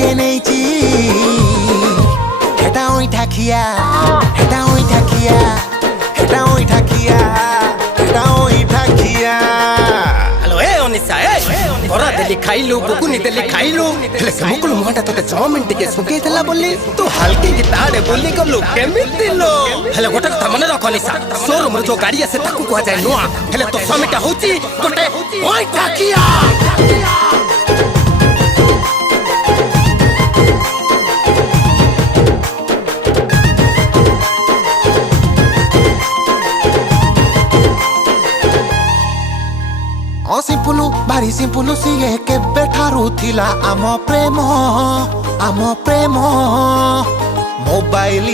किए नहीं ची हेटा ओई ठाकिया हेटा ओई ठाकिया हेटा ओई ठाकिया हेटा ओई ठाकिया हेलो ए अनिशा ए तोरा देली खाइलु बुकुनी देली खाइलु हेले से मुकुल मुहाटा तोते 6 मिनिट के सुके देला बोली तू हल्की की ताड़े बोली गलु केमिति लो हेले गोटे कथा मन रख अनिशा शोरूम रे जो गाड़ी आसे ताकू कह जाय नुआ हेले तो स्वामीटा होची गोटे ओई ठाकिया सिंपुलु भारी सिंपुलु सिए के बेठारू थिला आम प्रेम मोबाइल